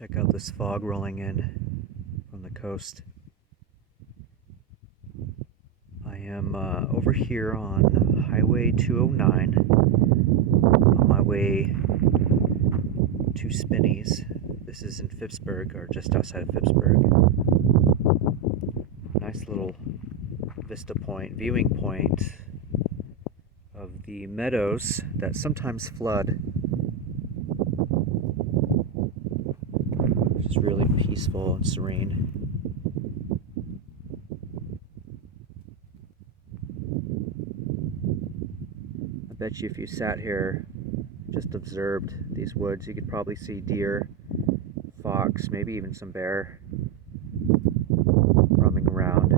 Check out this fog rolling in from the coast. I am over here on Highway 209 on my way to Spinney's. This is in Phippsburg, or just outside of Phippsburg. Nice little vista point, viewing point of the meadows that sometimes flood. It's just really peaceful and serene. I bet you if you sat here, just observed these woods, you could probably see deer, fox, maybe even some bear roaming around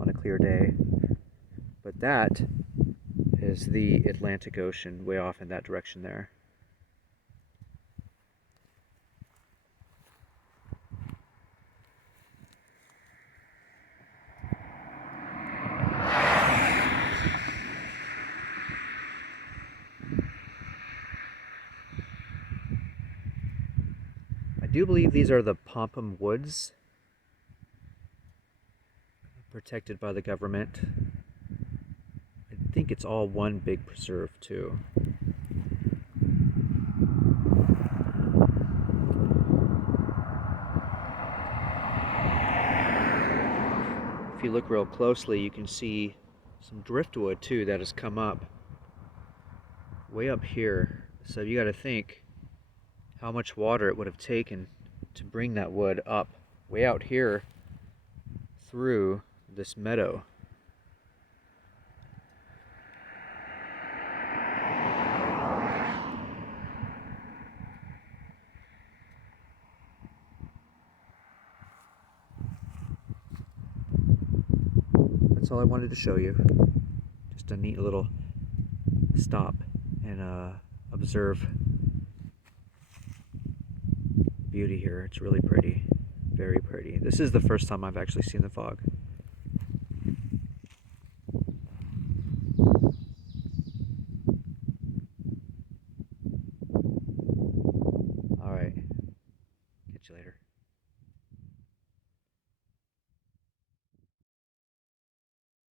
on a clear day. But that is the Atlantic Ocean way off in that direction there. I do believe these are the Popham woods, protected by the government. I think it's all one big preserve too. If you look real closely, you can see some driftwood too that has come up way up here. So you got to think how much water it would have taken to bring that wood up way out here through this meadow. That's all I wanted to show you. Just a neat little stop and observe beauty here. It's really pretty, very pretty. This is the first time I've actually seen the fog.